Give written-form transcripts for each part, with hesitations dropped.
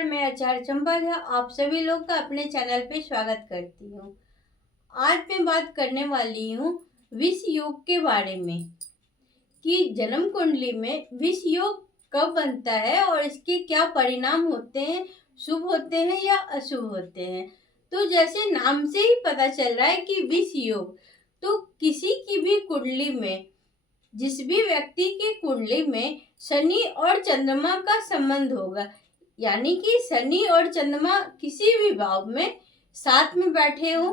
नमस्कार, मैं आचार्य चंपा झा आप सभी लोग का अपने चैनल पे स्वागत करती हूँ। आज मैं बात करने वाली हूँ विष योग के बारे में कि जन्म कुंडली में विष योग कब बनता है और इसके क्या परिणाम होते हैं, शुभ होते हैं या अशुभ होते हैं। तो जैसे नाम से ही पता चल रहा है कि विष योग, तो किसी की भी कुंडली में, जिस भी व्यक्ति की कुंडली में शनि और चंद्रमा का संबंध होगा, यानी कि शनि और चंद्रमा किसी भी भाव में साथ में बैठे हो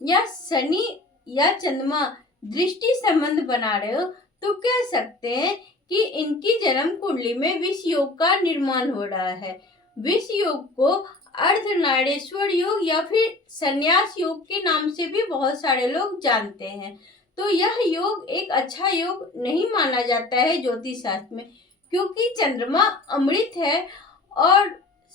या शनि या चंद्रमा दृष्टि संबंध बना रहे हो, तो कह सकते हैं कि इनकी जन्म कुंडली में विष योग का निर्माण हो रहा है। विष योग को अर्धनारीश्वर योग या फिर संन्यास योग के नाम से भी बहुत सारे लोग जानते हैं। तो यह योग एक अच्छा योग नहीं माना जाता है ज्योतिष शास्त्र में, क्योंकि चंद्रमा अमृत है और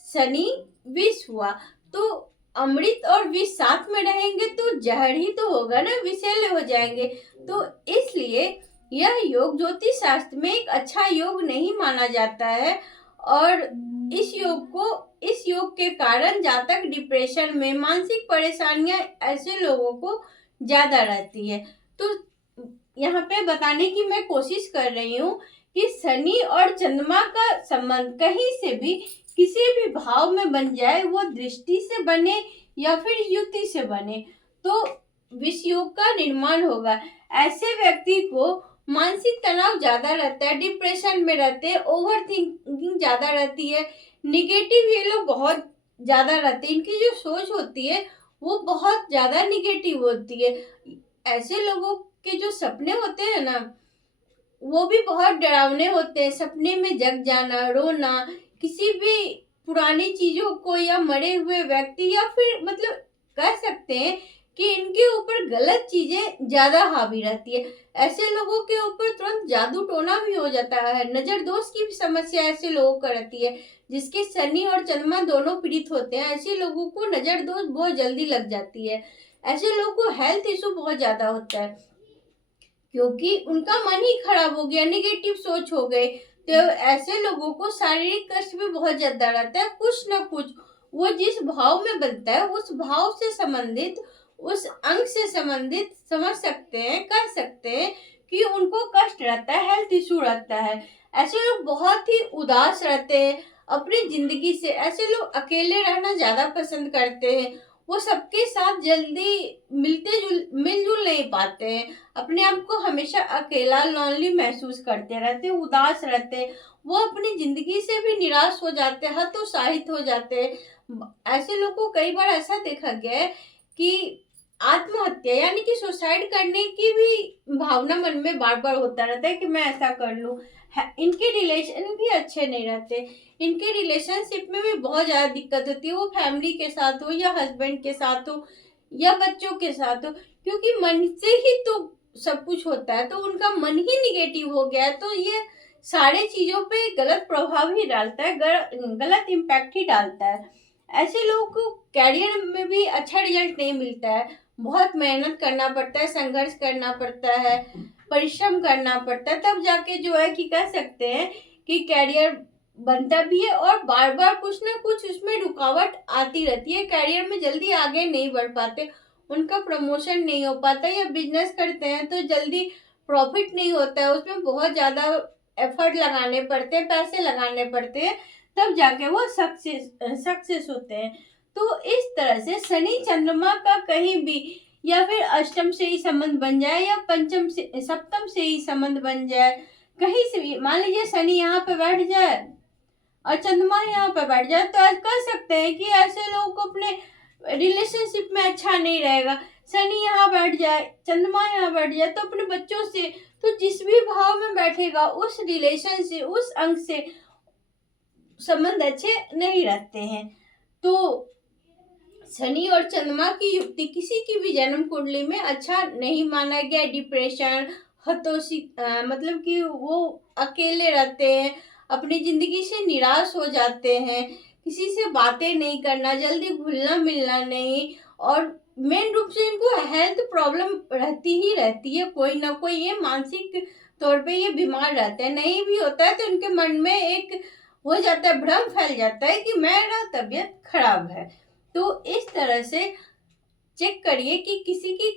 शनि विष हुआ, तो अमृत और विष साथ में रहेंगे तो जहर ही तो होगा ना, विषैले हो जाएंगे। तो इसलिए यह योग ज्योतिष शास्त्र में एक अच्छा योग नहीं माना जाता है और इस योग के कारण जातक डिप्रेशन में, मानसिक परेशानियां ऐसे लोगों को ज्यादा रहती है। तो यहाँ पे बताने की मैं कोशिश कर रही हूँ कि शनि और चंद्रमा का संबंध कहीं से भी किसी भी भाव में बन जाए, वो दृष्टि से बने या फिर युति से बने, तो विष योग का निर्माण होगा। ऐसे व्यक्ति को मानसिक तनाव ज्यादा रहता है, डिप्रेशन में रहते हैं, ओवर थिंकिंग ज्यादा रहती है, निगेटिव ये लोग बहुत ज्यादा रहते हैं, इनकी जो सोच होती है वो बहुत ज्यादा निगेटिव होती है। ऐसे लोगों के जो सपने होते हैं ना, वो भी बहुत डरावने होते हैं। सपने में जग जाना, रोना, किसी भी पुरानी चीजों को या मरे हुए व्यक्ति या फिर मतलब कह सकते हैं कि इनके ऊपर गलत चीजें ज्यादा हावी रहती है। ऐसे लोगों के ऊपर तुरंत जादू टोना भी हो जाता है। नजर दोष की भी समस्या ऐसे लोगों को रहती है, जिसके शनि और चंद्रमा दोनों पीड़ित होते हैं। ऐसे लोगों को नजर दोष बहुत जल्दी लग जाती है। ऐसे लोगों को हेल्थ इशू बहुत ज्यादा होता है, क्योंकि उनका मन ही खराब हो गया, निगेटिव सोच हो गए। तो ऐसे लोगों को शारीरिक कष्ट भी बहुत ज्यादा रहता है। कुछ ना कुछ वो जिस भाव में बनता है, उस भाव से संबंधित, उस अंग से संबंधित समझ सकते हैं, कह सकते हैं कि उनको कष्ट रहता है, हेल्थ इशू रहता है। ऐसे लोग बहुत ही उदास रहते हैं अपनी जिंदगी से। ऐसे लोग अकेले रहना ज्यादा पसंद करते हैं। वो सबके साथ जल्दी मिलजुल नहीं पाते हैं। अपने आप को हमेशा अकेला, लॉनली महसूस करते रहते हैं, उदास रहते हैं। वो अपनी जिंदगी से भी निराश हो जाते हैं, हतोत्साहित हो जाते हैं। ऐसे लोगों को कई बार ऐसा देखा गया है कि आत्महत्या यानी कि सुसाइड करने की भी भावना मन में बार बार होता रहता है कि मैं ऐसा कर लूं। इनके रिलेशन भी अच्छे नहीं रहते, इनके रिलेशनशिप में भी बहुत ज्यादा दिक्कत होती है। वो फैमिली के साथ हो या हस्बैंड के साथ हो या बच्चों के साथ हो, क्योंकि मन से ही तो सब कुछ होता है। तो उनका मन ही निगेटिव हो गया है, तो ये सारे चीजों पे गलत प्रभाव ही डालता है, गलत इम्पैक्ट ही डालता है। ऐसे लोगों को कैरियर में भी अच्छा रिजल्ट नहीं मिलता है। बहुत मेहनत करना पड़ता है, संघर्ष करना पड़ता है, परिश्रम करना पड़ता है, तब जाके जो है कि कह सकते हैं कि कैरियर बनता भी है। और बार बार कुछ ना कुछ उसमें रुकावट आती रहती है, कैरियर में जल्दी आगे नहीं बढ़ पाते, उनका प्रमोशन नहीं हो पाता, या बिजनेस करते हैं तो जल्दी प्रॉफिट नहीं होता है, उसमें बहुत ज्यादा एफर्ट लगाने पड़ते हैं, पैसे लगाने पड़ते हैं, तब जाके वो सक्सेस होते हैं। तो इस तरह से शनि चंद्रमा का कहीं भी या फिर अष्टम से ही संबंध बन जाए या पंचम से, सप्तम से ही संबंध बन जाए, कहीं से भी, मान लीजिए शनि यहाँ पे बैठ जाए और चंद्रमा यहाँ पे बैठ जाए, तो कह सकते हैं कि ऐसे लोगों को अपने रिलेशनशिप में अच्छा नहीं रहेगा। शनि यहाँ बैठ जाए, चंद्रमा यहाँ बैठ जाए, तो अपने बच्चों से, तो जिस भी भाव में बैठेगा उस रिलेशन से, उस अंग से संबंध अच्छे नहीं रहते हैं। तो शनि और चंद्रमा की युक्ति किसी की भी जन्म कुंडली में अच्छा नहीं माना गया। डिप्रेशन, मतलब कि वो अकेले रहते हैं, अपनी जिंदगी से निराश हो जाते हैं, किसी से बातें नहीं करना, जल्दी घुलना मिलना नहीं, और मेन रूप से इनको हेल्थ प्रॉब्लम रहती ही रहती है, कोई ना कोई। ये मानसिक तौर पे ये बीमार रहते हैं, नहीं भी होता है तो इनके मन में एक हो जाता है, भ्रम फैल जाता है कि मेरा तबीयत खराब है। तो इस तरह से चेक करिए कि किसी की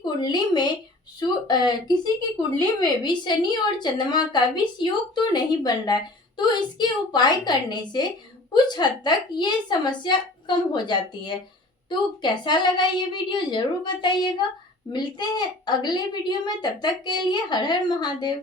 कुंडली में भी शनि और चंद्रमा का विष योग तो नहीं बन रहा है। तो इसके उपाय करने से कुछ हद तक ये समस्या कम हो जाती है। तो कैसा लगा ये वीडियो जरूर बताइएगा। मिलते हैं अगले वीडियो में, तब तक के लिए हर हर महादेव।